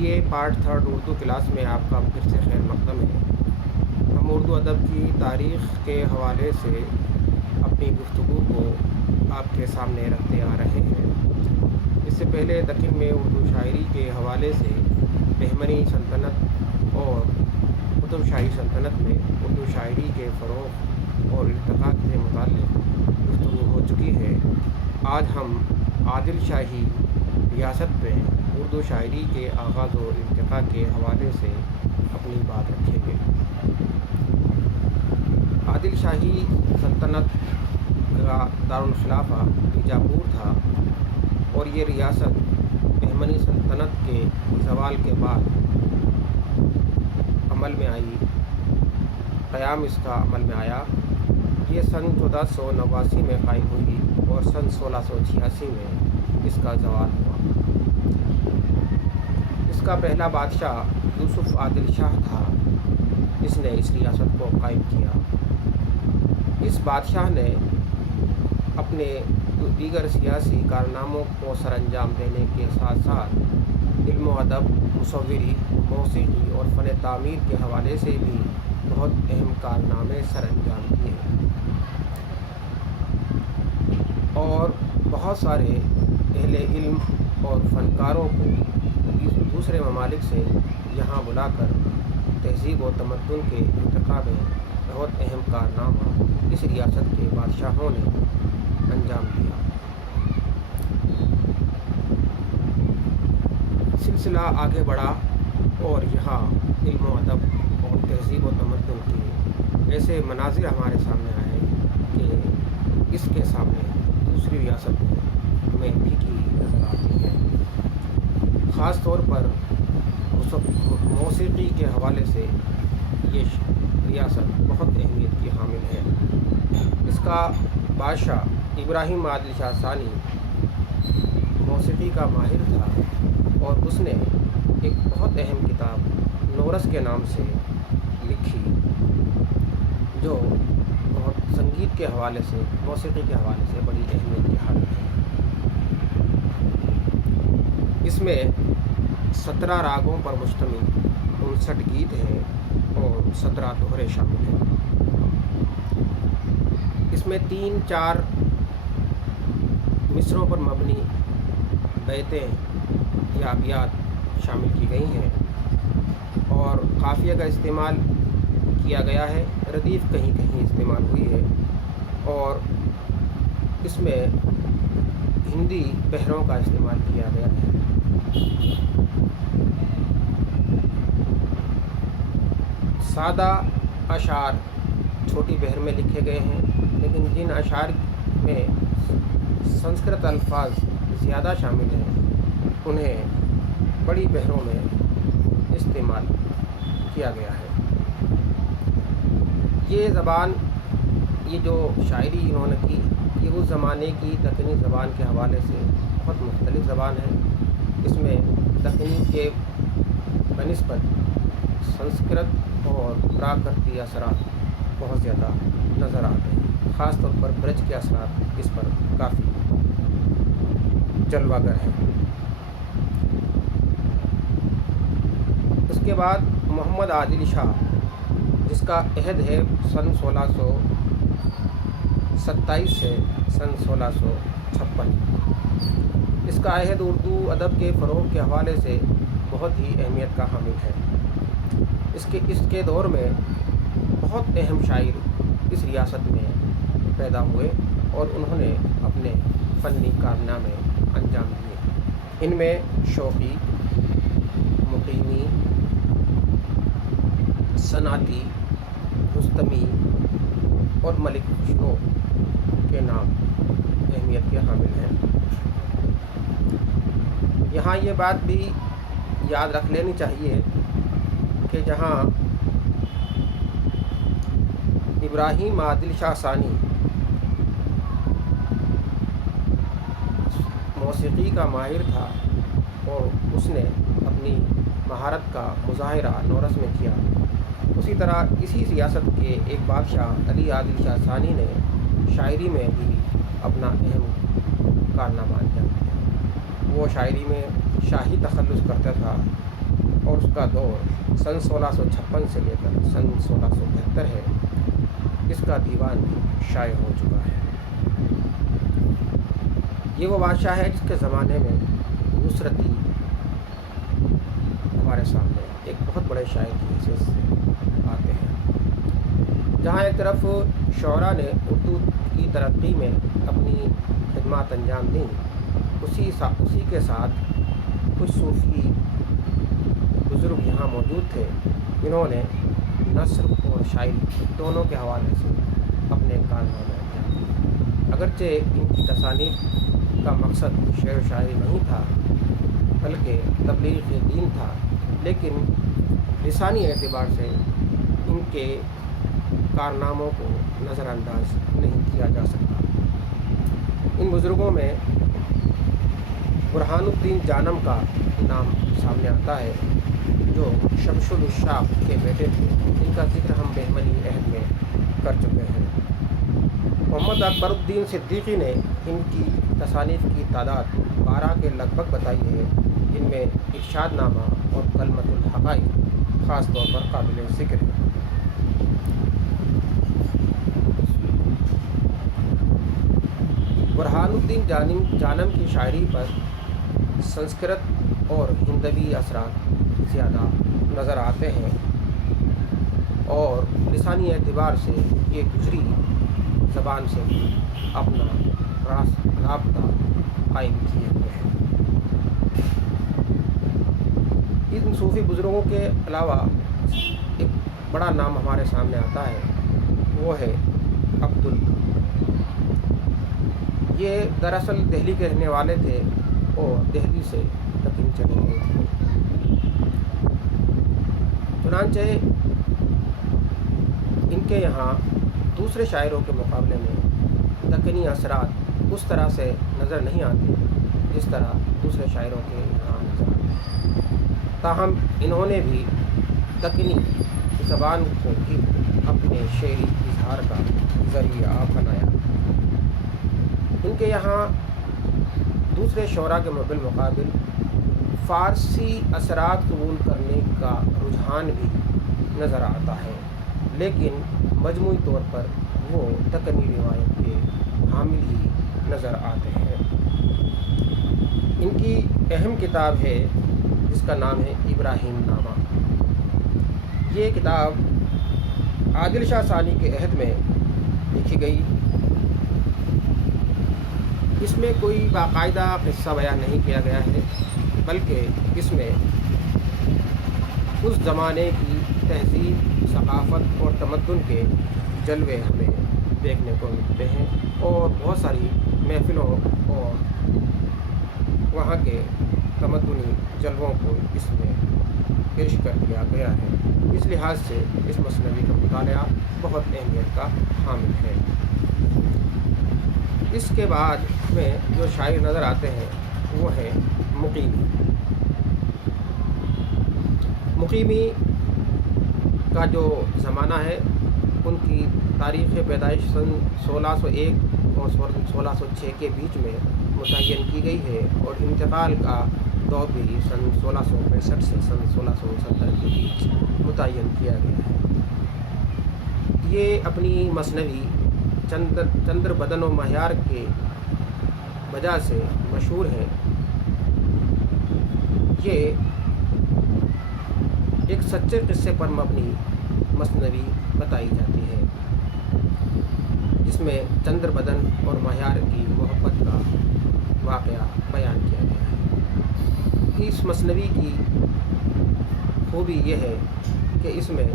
BA part 3 Urdu class میں آپ کا پھر سے خیر مقدم ہے۔ ہم اردو ادب کی تاریخ کے حوالے سے اپنی گفتگو کو آپ کے سامنے رکھتے آ رہے ہیں۔ اس سے پہلے دکن میں اردو شاعری کے حوالے سے بہمنی سلطنت اور قطب شاہی سلطنت میں اردو شاعری کے فروغ اور ارتقاء سے متعلق گفتگو ہو چکی ہے۔ آج ہم عادل شاہی ریاست میں اردو شاعری کے آغاز و ارتقاء کے حوالے سے اپنی بات رکھیں گے۔ عادل شاہی سلطنت کا دارالخلافہ بیجاپور تھا اور یہ ریاست بہمنی سلطنت کے زوال کے بعد عمل میں آئی، قیام اس کا عمل میں آیا۔ یہ سن 1489 میں قائم ہوئی اور سن 1686 میں اس کا زوال ہوا۔ اس کا پہلا بادشاہ یوسف عادل شاہ تھا جس نے اس ریاست کو قائم کیا۔ اس بادشاہ نے اپنے دیگر سیاسی کارناموں کو سر انجام دینے کے ساتھ ساتھ علم و ادب، مصوری، موسیقی اور فن تعمیر کے حوالے سے بھی بہت اہم کارنامے سر انجام کیے اور بہت سارے اہل علم اور فنکاروں کو دوسرے ممالک سے یہاں بلا کر تہذیب و تمدن کے ارتقاء میں بہت اہم کارنامہ اس ریاست کے بادشاہوں نے انجام دیا۔ سلسلہ آگے بڑھا اور یہاں علم و ادب اور تہذیب و تمدن کے ایسے مناظر ہمارے سامنے آئے کہ اس کے سامنے دوسری ریاست میں پھیکی نظر آتی ہے۔ خاص طور پر موسیقی کے حوالے سے یہ ریاست بہت اہمیت کی حامل ہے۔ اس کا بادشاہ ابراہیم عادل شاہ ثانی موسیقی کا ماہر تھا اور اس نے ایک بہت اہم کتاب نورس کے نام سے لکھی جو بہت سنگیت کے حوالے سے، موسیقی کے حوالے سے بڑی اہمیت کی حامل ہے۔ اس میں 17 راگوں پر مشتمل 59 گیت ہیں اور 17 دوہرے شامل ہیں۔ اس میں 3-4 مصروں پر مبنی بیتیں یا ابیات شامل کی گئی ہیں اور قافیہ کا استعمال کیا گیا ہے، ردیف کہیں کہیں استعمال ہوئی ہے اور اس میں ہندی بحروں کا استعمال کیا گیا ہے۔ سادہ اشعار چھوٹی بحر میں لکھے گئے ہیں، لیکن جن اشعار میں سنسکرت الفاظ زیادہ شامل ہیں انہیں بڑی بحروں میں استعمال کیا گیا ہے۔ یہ زبان، یہ جو شاعری انہوں نے کی، یہ اس زمانے کی دکنی زبان کے حوالے سے بہت مختلف زبان ہے۔ اس میں دکنی کے بنسبت سنسکرت اور پراکرتی اثرات بہت زیادہ نظر آتے ہیں، خاص طور پر برج کے اثرات اس پر کافی جلوہ گر ہیں۔ اس کے بعد محمد عادل شاہ، جس کا عہد ہے سن 1627 سے سن 1656۔ اس کا عہد اردو ادب کے فروغ کے حوالے سے بہت ہی اہمیت کا حامل ہے۔ اس کے دور میں بہت اہم شاعر اس ریاست میں پیدا ہوئے اور انہوں نے اپنے فنی کارنامے انجام دیے۔ ان میں شوقی، مقیمی، صنعتی، رستمی اور ملک خوشنو کے نام اہمیت کے حامل ہیں۔ یہاں یہ بات بھی یاد رکھ لینی چاہیے کہ جہاں ابراہیم عادل شاہ ثانی موسیقی کا ماہر تھا اور اس نے اپنی مہارت کا مظاہرہ نورس میں کیا، اسی طرح اسی ریاست کے ایک بادشاہ علی عادل شاہ ثانی نے شاعری میں بھی اپنا اہم کارنامہ انجام دیا۔ وہ شاعری میں شاہی تخلص کرتا تھا اور اس کا دور سن 1656 سے لے کر سن 1672 ہے، اس کا دیوان بھی شائع ہو چکا ہے۔ یہ وہ بادشاہ ہے جس کے زمانے میں نصرتی ہمارے سامنے ایک بہت بڑے شاعر کی حیثیت سے آتے ہیں، جہاں ایک طرف شعراء نے اردو کی ترقی میں اپنی خدمات انجام دیں، اسی کے ساتھ کچھ صوفی بزرگ یہاں موجود تھے جنہوں نے نثر اور شاعری دونوں کے حوالے سے اپنے کارنامے انجام دیے۔ اگرچہ ان کی تصانیف کا مقصد شعر و شاعری نہیں تھا بلکہ تبلیغ دین تھا، لیکن لسانی اعتبار سے ان کے کارناموں کو نظر انداز نہیں کیا جا سکتا۔ ان بزرگوں میں برہان الدین جانم کا نام سامنے آتا ہے، جو شمس العشاق کے بیٹے تھے، ان کا ذکر ہم بہمنی عہد میں کر چکے ہیں۔ محمد اکبر الدین صدیقی نے ان کی تصانیف کی تعداد 12 کے لگ بھگ بتائی ہے، جن میں ارشاد نامہ اور کلمۃ الحقائق خاص طور پر قابل ذکر ہے۔ برہان الدین جانم کی شاعری پر سنسکرت اور ہندوی اثرات زیادہ نظر آتے ہیں، اور لسانی اعتبار سے یہ گجری زبان سے بھی اپنا رابطہ قائم کیے ہوئے ہیں۔ ان صوفی بزرگوں کے علاوہ ایک بڑا نام ہمارے سامنے آتا ہے، وہ ہے عبدل۔ یہ دراصل دہلی کے رہنے والے تھے اور دہلی سے دکن چلے گئے تھے۔ چنانچہ ان کے یہاں دوسرے شاعروں کے مقابلے میں دکنی اثرات اس طرح سے نظر نہیں آتے جس طرح دوسرے شاعروں کے یہاں نظر آتے ہیں، تاہم انہوں نے بھی دکنی زبان کو بھی اپنے شعری اظہار کا ذریعہ بنایا۔ ان کے یہاں دوسرے شعراء کے بالمقابل فارسی اثرات قبول کرنے کا رجحان بھی نظر آتا ہے، لیکن مجموعی طور پر وہ دکنی روایت کے حامل ہی نظر آتے ہیں۔ ان کی اہم کتاب ہے جس کا نام ہے ابراہیم نامہ۔ یہ کتاب عادل شاہ ثانی کے عہد میں لکھی گئی۔ اس میں کوئی باقاعدہ قصہ بیان نہیں کیا گیا ہے، بلکہ اس میں اس زمانے کی تہذیب، ثقافت اور تمدن کے جلوے ہمیں دیکھنے کو ملتے ہیں، اور بہت ساری محفلوں اور وہاں کے تمدنی جلووں کو اس میں پیش کر دیا گیا ہے۔ اس لحاظ سے اس مثنوی کا مطالعہ بہت اہمیت کا حامل ہے۔ اس کے بعد میں جو شاعر نظر آتے ہیں وہ ہیں مقیمی۔ مقیمی کا جو زمانہ ہے، ان کی تاریخ پیدائش سن 1601 اور 1606 کے بیچ میں متعین کی گئی ہے، اور انتقال کا دور بھی سن 1665 سے سن 1669 کے بیچ متعین کیا گیا ہے۔ یہ اپنی مثنوی چندر بدن و مہیار کے وجہ سے مشہور ہے۔ یہ ایک سچے قصے پر مبنی مثنوی بتائی جاتی ہے، جس میں چندر بدن اور مہیار کی محبت کا واقعہ بیان کیا گیا ہے۔ اس مثنوی کی خوبی یہ ہے کہ اس میں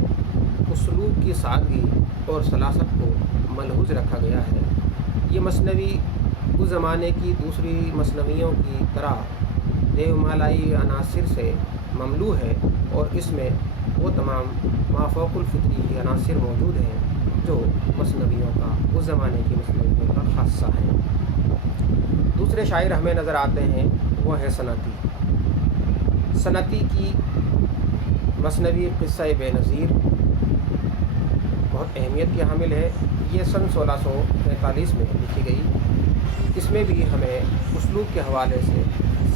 اسلوب کی سادگی اور سلاست کو ملحوظ رکھا گیا ہے۔ یہ مثنوی اس زمانے کی دوسری مثنویوں کی طرح دیومالائی عناصر سے مملوء ہے، اور اس میں وہ تمام مافوق الفطری عناصر موجود ہیں جو مثنویوں کا اس زمانے کی مثنویوں کا خاصہ ہے۔ دوسرے شاعر ہمیں نظر آتے ہیں وہ ہیں سنتی۔ سنتی کی مثنوی قصہ بے نظیر بہت اہمیت کی حامل ہے۔ یہ سن 1645 میں لکھی گئی۔ اس میں بھی ہمیں اسلوب کے حوالے سے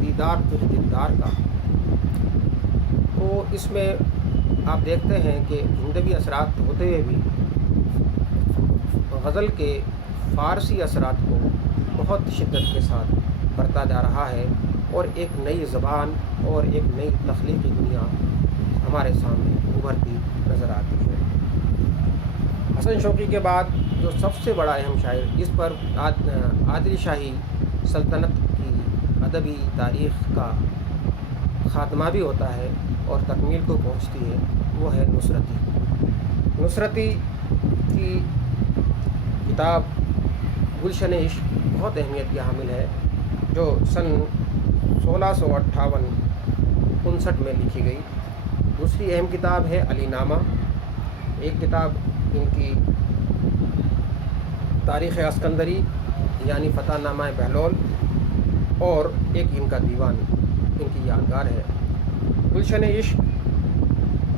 دیدار پھر دلدار کا، تو اس میں آپ دیکھتے ہیں کہ ہندوی اثرات ہوتے ہوئے بھی غزل کے فارسی اثرات کو بہت شدت کے ساتھ برتا جا رہا ہے، اور ایک نئی زبان اور ایک نئی تخلیقی دنیا ہمارے سامنے ابھرتی نظر آتی ہے۔ حسن شوقی کے بعد جو سب سے بڑا اہم شاعر، اس پر عادل شاہی سلطنت کی ادبی تاریخ کا خاتمہ بھی ہوتا ہے اور تکمیل کو پہنچتی ہے، وہ ہے نصرتی۔ نصرتی کی کتاب گلشن عشق بہت اہمیت کی حامل ہے، جو سن 1658-59 میں لکھی گئی۔ دوسری اہم کتاب ہے علی نامہ، ایک کتاب ان کی تاریخ اسکندری یعنی فتح نامہ بہلول، اور ایک ان کا دیوان ان کی یادگار ہے۔ گلشن عشق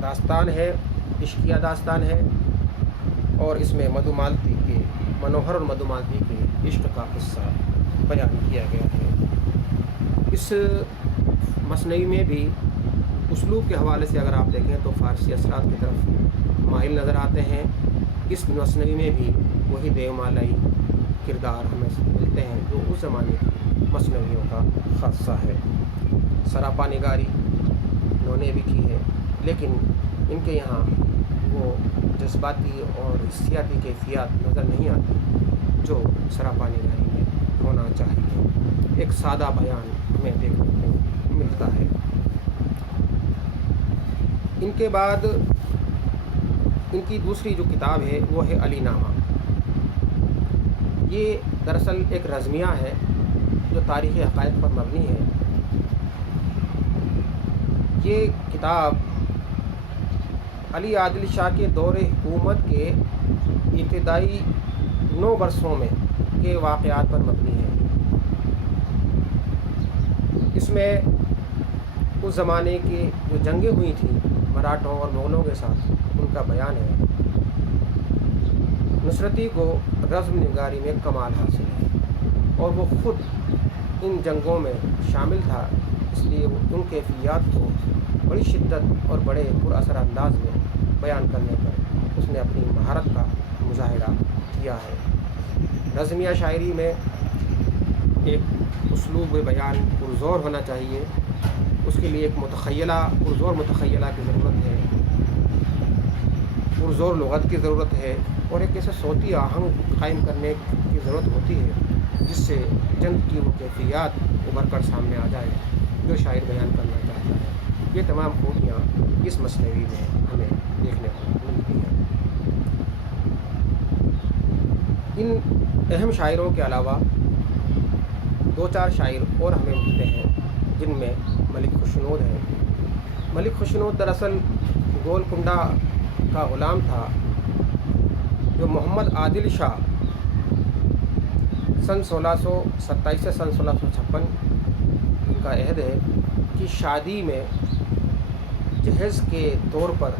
داستان ہے، عشقیہ داستان ہے، اور اس میں مدھومالتی کے منوہر اور مدھومالتی کے عشق کا قصہ بیان کیا گیا ہے۔ اس مثنوی میں بھی اسلوب کے حوالے سے اگر آپ دیکھیں تو فارسی اثرات کی طرف مائل نظر آتے ہیں۔ اس مثنوی میں بھی وہی دیومالائی کردار ہمیں ملتے ہیں جو اس زمانے کی مثنویوں کا خاصہ ہے۔ سراپا نگاری انہوں نے بھی کی ہے، لیکن ان کے یہاں وہ جذباتی اور حسیاتی کیفیات نظر نہیں آتی جو سراپا نگاری میں ہونا چاہیے۔ ایک سادہ بیان ہمیں دیکھنے کو ملتا ہے۔ ان کے بعد ان کی دوسری جو کتاب ہے وہ ہے علی نامہ۔ یہ دراصل ایک رزمیہ ہے جو تاریخی حقائق پر مبنی ہے۔ یہ کتاب علی عادل شاہ کے دور حکومت کے ابتدائی 9 برسوں میں کے واقعات پر مبنی ہے۔ اس میں اس زمانے کی جو جنگیں ہوئی تھیں مراٹھوں اور مغلوں کے ساتھ، ان کا بیان ہے۔ نصرتی کو رزم نگاری میں کمال حاصل ہے، اور وہ خود ان جنگوں میں شامل تھا، اس لیے وہ ان کیفیات کو بڑی شدت اور بڑے پر اثر انداز میں بیان کرنے پر اس نے اپنی مہارت کا مظاہرہ کیا ہے۔ رزمیہ شاعری میں ایک اسلوب بیان پرزور ہونا چاہیے، اس کے لیے ایک پرزور متخیلہ کی ضرورت ہے، پرزور لغت کی ضرورت ہے، اور ایک ایسے صوتی آہنگ قائم کرنے کی ضرورت ہوتی ہے جس سے جنگ کی وہ کیفیات ابھر کر سامنے آ جائے جو شاعر بیان کرنا چاہتا ہے۔ یہ تمام خوبیاں اس مثنوی میں ہمیں دیکھنے کو ملتی ہیں۔ ان اہم شاعروں کے علاوہ 2-4 شاعر اور ہمیں ملتے ہیں جن میں ملک خشنود ہے۔ ملک خشنود دراصل گولکنڈہ کا غلام تھا، جو محمد عادل شاہ سن 1627 سے سن 1656 ان کا عہد ہے کہ شادی میں جہیز کے طور پر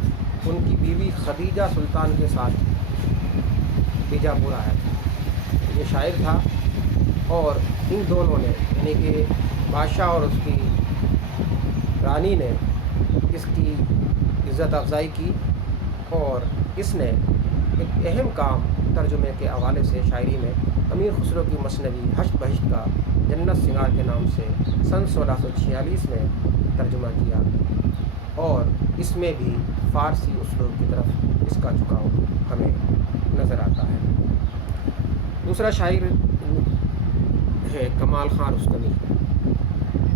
ان کی بیوی خدیجہ سلطان کے ساتھ بیجاپور آیا تھا۔ یہ شاعر تھا، اور ان دونوں نے یعنی کہ بادشاہ اور اس کی رانی نے اس کی عزت افزائی کی، اور اس نے ایک اہم کام ترجمے کے حوالے سے شاعری میں امیر خسرو کی مثنوی ہشت بہشت کا جنت سنگار کے نام سے سن 1646 میں ترجمہ کیا، اور اس میں بھی فارسی اسلوب کی طرف اس کا جھکاؤ ہمیں نظر آتا ہے۔ دوسرا شاعر ہے کمال خان رستمی۔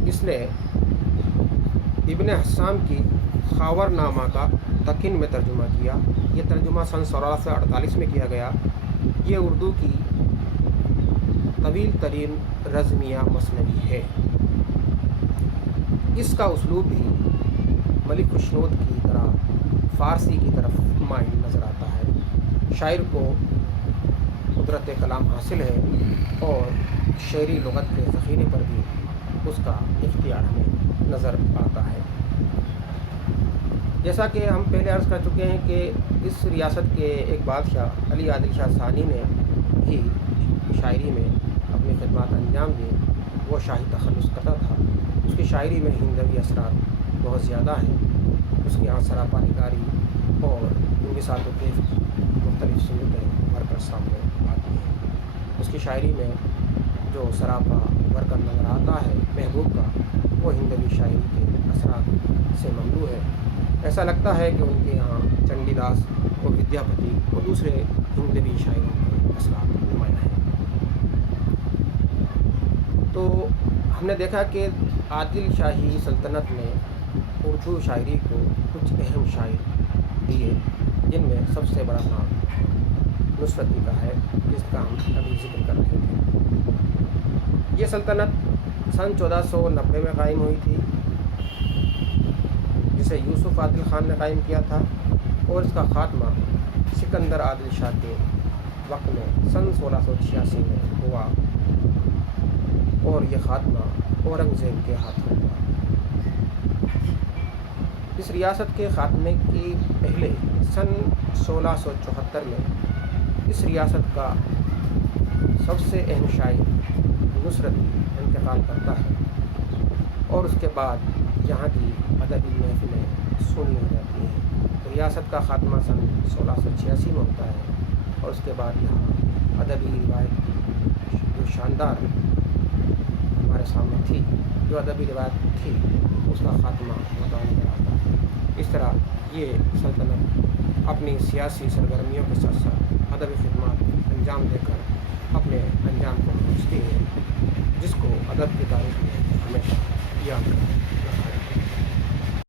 اس نے ابن حسام کی خاور نامہ کا دکن میں ترجمہ کیا۔ یہ ترجمہ سن 1648 میں کیا گیا۔ یہ اردو کی طویل ترین رزمیہ مثنوی ہے۔ اس کا اسلوب بھی ملک خشنود کی طرح فارسی کی طرف مائل نظر آتا ہے۔ شاعر کو قدرت کلام حاصل ہے، اور شعری لغت کے ذخیرے پر بھی اس کا اختیار ہمیں نظر آتا ہے۔ جیسا کہ ہم پہلے عرض کر چکے ہیں کہ اس ریاست کے ایک بادشاہ علی عادل شاہ ثانی نے بھی شاعری میں اپنی خدمات انجام دی۔ وہ شاہی تخلص کرتا تھا، اس کی شاعری میں ہندوی اثرات بہت زیادہ ہیں. اس کی یہاں سراپا نگاری اور انبساط و کیف مختلف صورتیں بھر کر سامنے آتی ہیں. اس کی شاعری میں جو سراپا بھر کر نظر آتا ہے محبوب کا، وہ ہندوی شاعری کے اثرات سے مملو ہے. ایسا لگتا ہے کہ ان کے یہاں چنڈی داس اور ودیاپتی اور دوسرے ہندوی شاعروں کے اثرات نمایاں ہیں. تو ہم نے دیکھا کہ عادل شاہی سلطنت نے اردو شاعری کو کچھ اہم شاعر دیے، جن میں سب سے بڑا نام نصرتی کا ہے، جس کا ہم ابھی ذکر کر رہے تھے. یہ سلطنت سن 1490 میں قائم ہوئی تھی، جسے یوسف عادل خان نے قائم کیا تھا، اور اس کا خاتمہ سکندر عادل شاہ کے وقت میں سن 1686 میں ہوا، اور یہ خاتمہ اورنگزیب کے ہاتھوں ہوا. اس ریاست کے خاتمے کی پہلے سن 1674 میں اس ریاست کا سب سے اہم شاعر نصرتی انتقال کرتا ہے، اور اس کے بعد یہاں کی ادبی محفلیں سونی ہو جاتی ہیں. ریاست کا خاتمہ سن 1686 میں ہوتا ہے، اور اس کے بعد یہاں ادبی روایت کی جو شاندار ہمارے سامنے تھی، جو ادبی روایت تھی، اس کا خاتمہ ہوتا نظر آتا ہے. اس طرح یہ سلطنت اپنی سیاسی سرگرمیوں کے ساتھ ساتھ ادبی خدمات انجام دے کر اپنے انجام کو پہنچتی ہے، جس کو ادب کی تاریخ میں ہمیشہ یاد رکھا جائے.